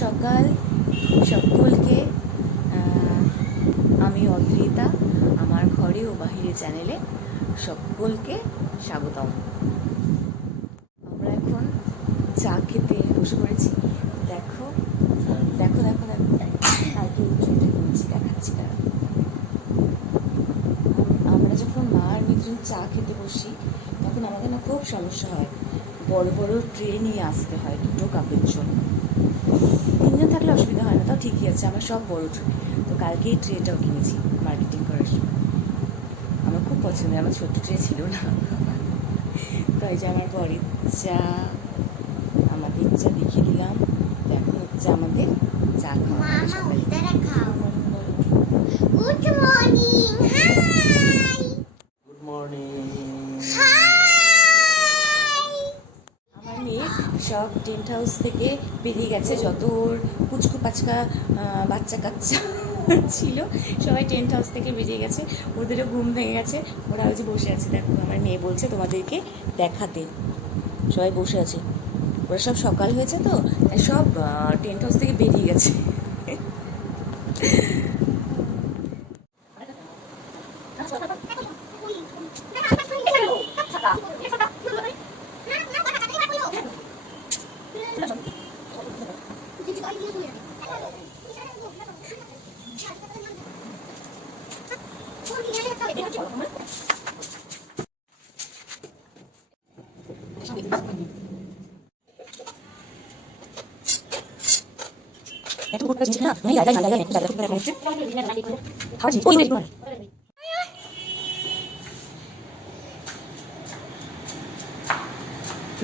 সকাল সকলকে আমি অদ্রিতা, আমার ঘরে ও বাহিরে চ্যানেলে সকলকে স্বাগতম। আমরা এখন চা খেতে বসে পড়েছি। দেখো দেখো দেখো দেখো। কালকে দেখাচ্ছি তারা আমরা যখন মা আর মিত্রুন চা খেতে বসি, তখন আমাদের না খুব সমস্যা হয়। বড় বড় ট্রে নিয়ে আসতে হয় দুটো কাপের জন্য। তিনজন থাকলে অসুবিধা হয় না, তাও ঠিকই আছে, আমার সব বড় ট্রে তো কালকেই ট্রেটাও কিনেছি মার্কেটিং করার সময় আমার খুব পছন্দের আমার ছোট্ট ট্রে ছিল না। তো এই যে আমার বরের চা, আমাদের চা দেখিয়ে দিলাম এখন হচ্ছে আমাদের চা খাওয়া। উল্টাটা খাও good morning hi good morning hi আমার মেয়ে সব টেন্ট হাউস থেকে বেরিয়ে গেছে। যত ওর কুচকু পাচকা বাচ্চা কাচ্চা ছিল, সবাই টেন্ট হাউস থেকে বেরিয়ে গেছে। ওদেরও ঘুম ভেঙে গেছে। ওরা ওই যে বসে আছে। দেখো, আমার মেয়ে বলছে তোমাদেরকে দেখাতে। সবাই বসে আছে। ওরা সব সকাল হয়েছে তো, সব টেন্ট হাউস থেকে বেরিয়ে গেছে।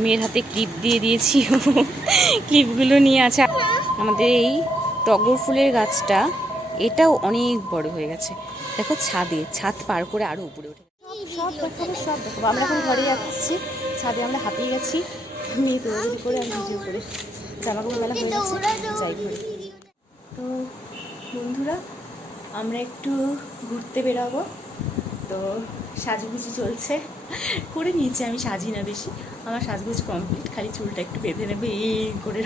মেয়ের হাতে ক্লিপ দিয়ে দিয়েছি। ক্লিপগুলো নিয়ে আছে। আমাদের এই টগর ফুলের গাছটা, এটাও অনেক বড় হয়ে গেছে। দেখো ছাদে, ছাদ পার করে আরও উপরে উঠে সব দেখাবো সব দেখাবো আমরা এখন ঘরে যাচ্ছি। ছাদে আমরা হাঁপিয়ে গেছি। মেয়ে দৌড়ি করে আর ভিডিও করে। জামা কাপড় মেলা হয়ে গেছে। যাই ঘরে। তো বন্ধুরা আমরা একটু ঘুরতে বেরাবো। তো সাজুগুজু চলছে। করে নিয়েছি আমি সাজি না বেশি। আমার সাজগুজ কমপ্লিট খালি চুলটা একটু বেঁধে নেবে এই করে।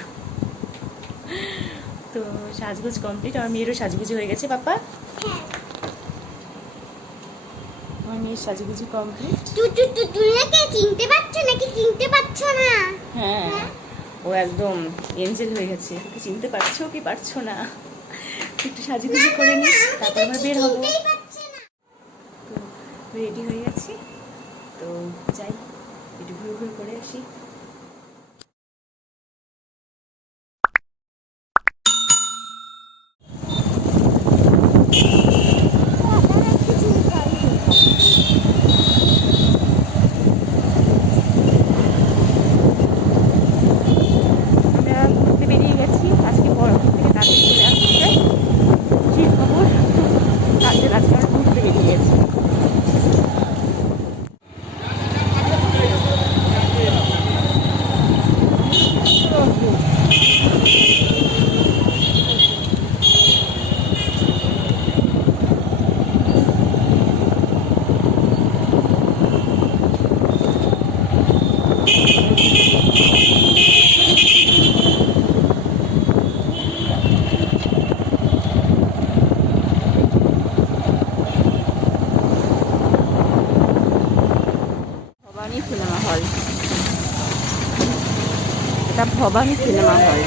তো সাজগুজ কমপ্লিট আমার মেয়েরও সাজগুজু হয়ে গেছে পাপা আমার মেয়ের সাজগুজু কমপ্লিট তুইকে চিনতে পারছ নাকি চিনতে পারছ না? হ্যাঁ ও একদম এঞ্জেল হয়ে গেছে। চিনতে পারছ কি পারছ না? সাজুগুজু করে নিই তারপর আমরা বের হব। তো রেডি হয়ে গেছি। তো যাই একটু ঘুরে ঘুরে করে আসি আমরা ঘুরতে বেরিয়ে গেছি আজকে বড় থেকে তাদের চলে আসছে সেই খবর তাদের আজকে আমরা ঘুরতে বেরিয়ে গেছি ভবানী সিনেমা হল। এটা ভবানী সিনেমা হল।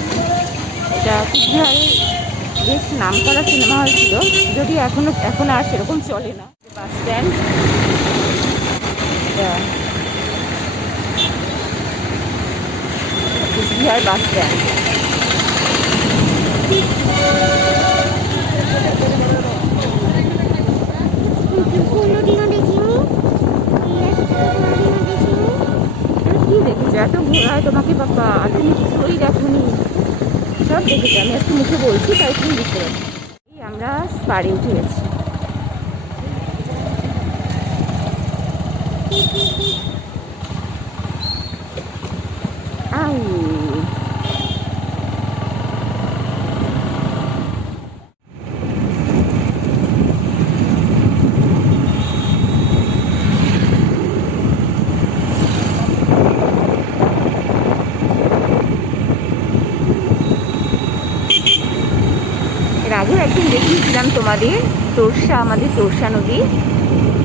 এটা কুচবিহারের বেশ নাম করা সিনেমা হল ছিল যদি এখনও, এখন আর সেরকম চলে না। Bus stand Cooch Behar bus stand. ঘোরায় তোমাকে বাবা তুমি কিছুই দেখনি সব দেখেছি, আমি একটু মুখে বলছি, তাই তুমি বুঝতে পারছি। আমরা পাড়ে উঠে গেছি। তোমাদের তোরসা আমাদের তোরসা নদী।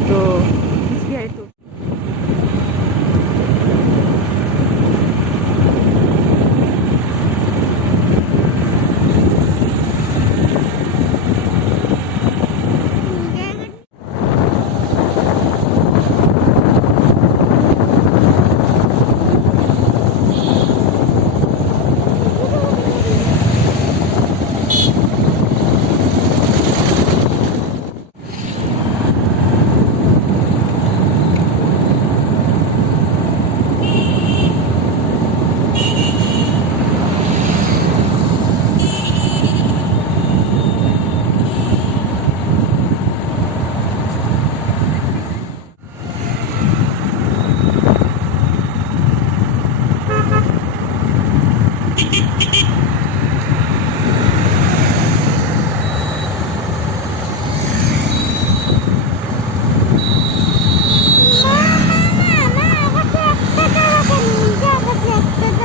তো কুচবিহারের তোর-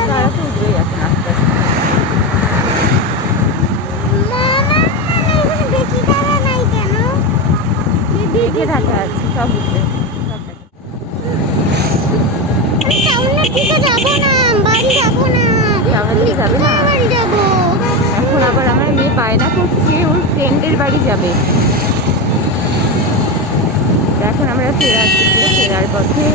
তারা তো উঠবেই এখন আস্তে আস্তে দেখে থাকা আছে সব উঠবে সব দেখা টাউনের দিকে যাবে না? এখন আবার আমার মেয়ে বায়না ওর ফ্রেন্ডের বাড়ি যাবে। এখন আমরা ফেরার ফেরার পথে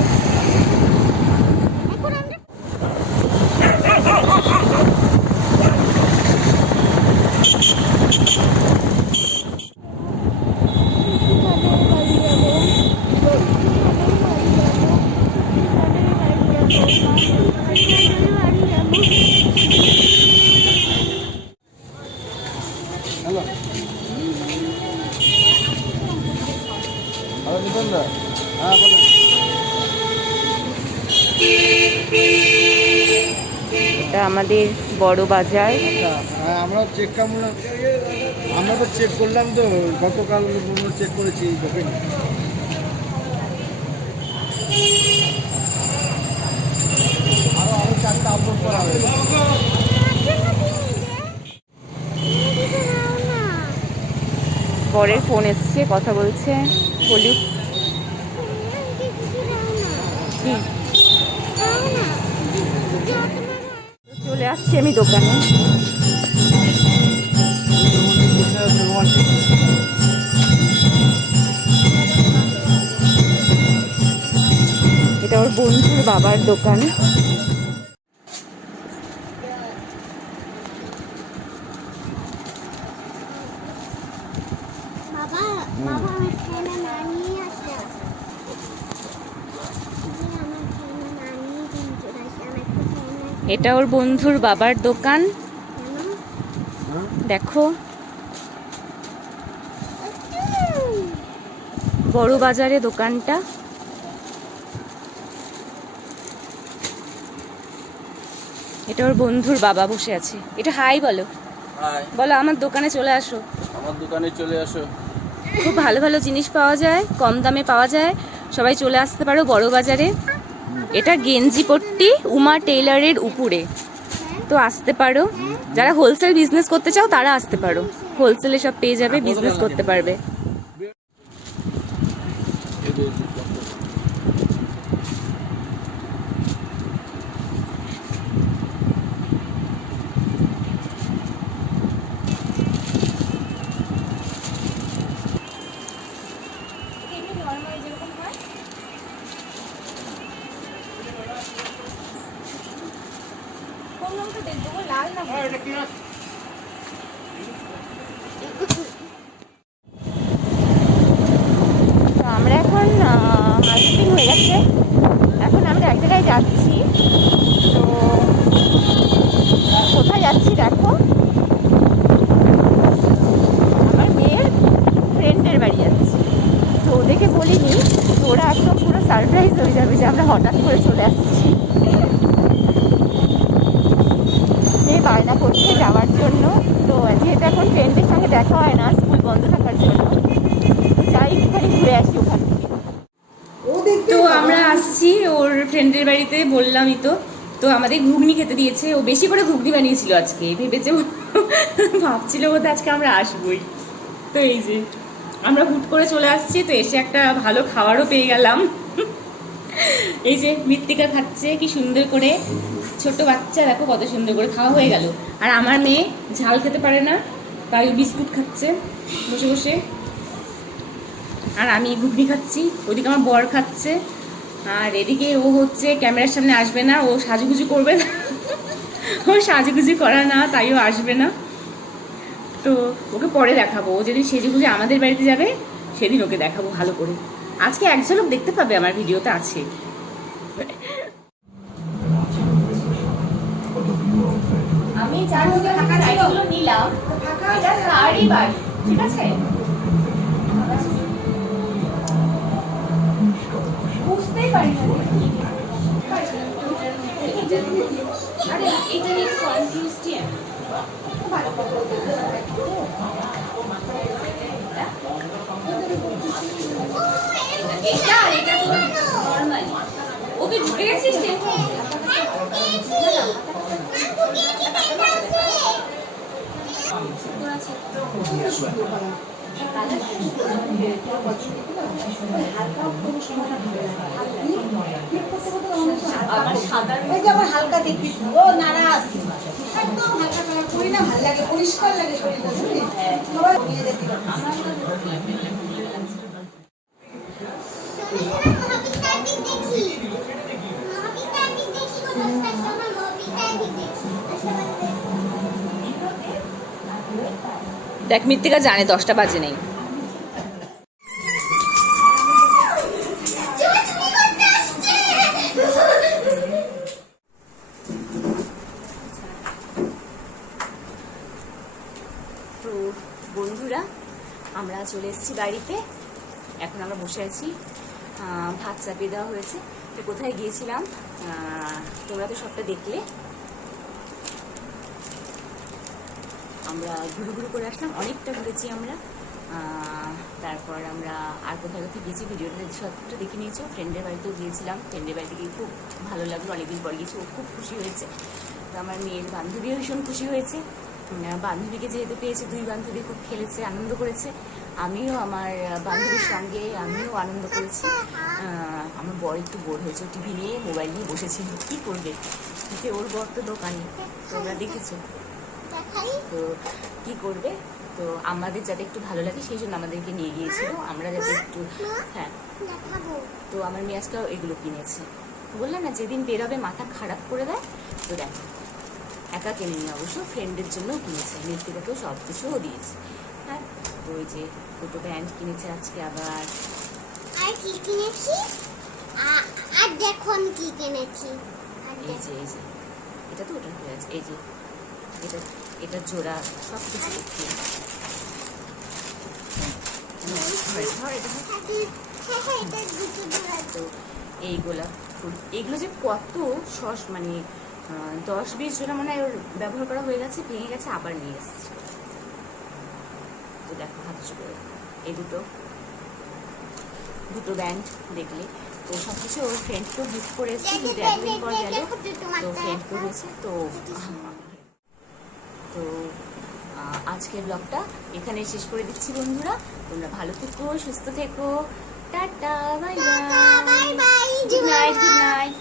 আমাদের বড় বাজার আচ্ছা হ্যাঁ আমরা চেক করলাম আমরা তো চেক করলাম তো গতকাল চেক করেছি দেখেন আরও আরও চারটা আপলোড করা হয়েছে বরের ফোন এসছে কথা বলছে হলুদ কি চলে আমি দোকানে। এটা ওর বন্ধুর বাবার দোকান বাবা বাবা আমার ফোনে না নিয়ে আসে আমার ফোনে না নিয়ে দিন চলে আসে আমার একটু ফোনে এটা ওর বন্ধুর বাবার দোকান। দেখো। বড় বাজারে দোকানটা। এটা ওর বন্ধুর বাবা বসে আছে। এটা হাই বলো। বলো আমার দোকানে চলে আসো। আমার দোকানে চলে আসো। খুব ভালো ভালো জিনিস পাওয়া যায় কম দামে পাওয়া যায়। সবাই চলে আসতে পারো বড় বাজারে। এটা গেঞ্জি পট্টি উমা টেইলারের উপরে। তো আসতে পারো। যারা হোলসেল বিজনেস করতে চাও, তারা আসতে পারো। হোলসেলে সব পেয়ে যাবে বিজনেস করতে পারবে। তো আমরা এখন মার্কেটিং হয়ে গেছে। এখন আমরা এক জায়গায় যাচ্ছি। তো কোথায় যাচ্ছি দেখো। আমার মেয়ের ফ্রেন্ডের বাড়ি যাচ্ছি। তো ওদেরকে বলিনি ওরা একদম পুরো সারপ্রাইজ হয়ে যাবে যে আমরা হঠাৎ করে চলে আসছি মেয়ে বায়না করছে যাওয়ার জন্য। তো যেহেতু এখন ফ্রেন্ডের সঙ্গে দেখা হয় না স্কুল বন্ধ থাকার জন্য, যাই একটুখানি ঘুরে আসি ওখান থেকে। তো আমরা আসছি, ওর ফ্রেন্ডের বাড়িতে বললামই তো। তো আমাদের ঘুগনি খেতে দিয়েছে, ও বেশি করে ঘুগনি বানিয়েছিল আজকে, ভেবেছে ভাবছিল বোধ আজকে আমরা আসবোই। তো এই যে, আমরা হুট করে চলে আসছি, তো এসে একটা ভালো খাবারও পেয়ে গেলাম। এই যে, মৃত্তিকা খাচ্ছে, কি সুন্দর করে। ছোট বাচ্চা, দেখো কত সুন্দর করে খাওয়া হয়ে গেল। আর আমার মেয়ে ঝাল খেতে পারে না, তাই বিস্কুট খাচ্ছে বসে বসে। আর আমি ঘুগনি খাচ্ছি, ওদিকে আমার বর খাচ্ছে। আর এদিকে ও হচ্ছে ক্যামেরার সামনে আসবে না, ও সাজুগুজু করবে না। ও সাজুগুজু করা না তাইও আসবে না। তো ওকে পরে দেখাবো, ও যেদিন সেজেগুজে আমাদের বাড়িতে যাবে, সেদিন ওকে দেখাবো ভালো করে। আজকে এক ঝলক দেখতে পাবে আমার ভিডিওতে আছে আমি যার মধ্যে থাকা লাইটগুলো নিলাম এটা তারই বাড়ি ঠিক আছে বুঝতেই পারি না আরে এটা নিয়ে কনফিউজড এটা এটা তো নরমাল ও তুই ঢুকে গেছিস আমার আমার হালকা দেখি। ও নারাজ। একদম হালকা কালার করি না ভালো লাগে পরিষ্কার লাগে শরীরটা বুঝলি সবাই দেখ, মৃত্তিকা জানে, দশটা বাজে নেই। তো, বন্ধুরা, আমরা চলে এসেছি বাড়িতে। এখন আমরা বসে আছি। ভাত চাপিয়ে দেওয়া হয়েছে। তো কোথায় গিয়েছিলাম? তোমরা তো সবটা দেখলে। আমরা ঘুরু ঘুরু করে আসলাম। অনেকটা ঘুরেছি আমরা। তারপর আমরা আর কোথাও কোথাও গেছি ভিডিওটা সবটা দেখে নিয়েছো। ফ্রেন্ডের বাড়িতেও গিয়েছিলাম। ফ্রেন্ডের বাড়িতে গিয়ে খুব ভালো লাগল। অনেকদিন পর গিয়েছি। ও খুব খুশি হয়েছে। তো আমার মেয়ের বান্ধবীও ভীষণ খুশি হয়েছে। বান্ধবীকে যেহেতু পেয়েছে, দুই বান্ধবী খুব খেলেছে, আনন্দ করেছে। আমিও আমার বান্ধবীর সঙ্গে আমিও আনন্দ করেছি। আমার বর একটু বোর হয়েছে। টিভি নিয়ে মোবাইল নিয়ে বসেছিল। কী করবে? ওর বর তো দোকানে। তোমরা দেখেছ। তো কি করবে? তো আমাদের যাতে একটু ভালো লাগে সেই জন্য আমাদেরকে নিয়ে গিয়েছিল। আমরা যাতে একটু হ্যাঁ। তো আমার মেয়ে আজকে এগুলো কিনেছে। বললাম না যেদিন বেরোবে মাথা খারাপ করে দেয়। তো দেখো একা কেনেনি অবশ্য ফ্রেন্ডের জন্যও কিনেছে। মৃত্তিকাকেও সব কিছুও দিয়েছে। হ্যাঁ তো ওই যে দুটো ব্যান্ড কিনেছে আজকে আবার। আর কি কিনেছি? আর দেখো আমি কি কিনেছি। এই যে এই যে। এটা তো ওটা হয়ে আছে। এই যে এটা এটা জোড়া সব কিছু জোড়া তো এই গোলাপ ফুল। এগুলো যে কত সস মানে দশ বিশ জোড়া মনে ওর ব্যবহার করা হয়ে গেছে, ভেঙে গেছে, আবার নিয়ে এসছে। তো দেখো, হাত চুপে এই দুটো। দুটো ব্যান্ড দেখলে। তো সব কিছু ওর ফ্রেন্ডকেও গিফট করে এসেছি কিন্তু এতদিন পর গেল। তো মাথা ফ্রেন্ডকে একটা। হয়েছে তো তো আজকের ব্লগটা এখানে শেষ করে দিচ্ছি বন্ধুরা। তোমরা ভালো থেকো সুস্থ থেকো। Tata bye bye good night good night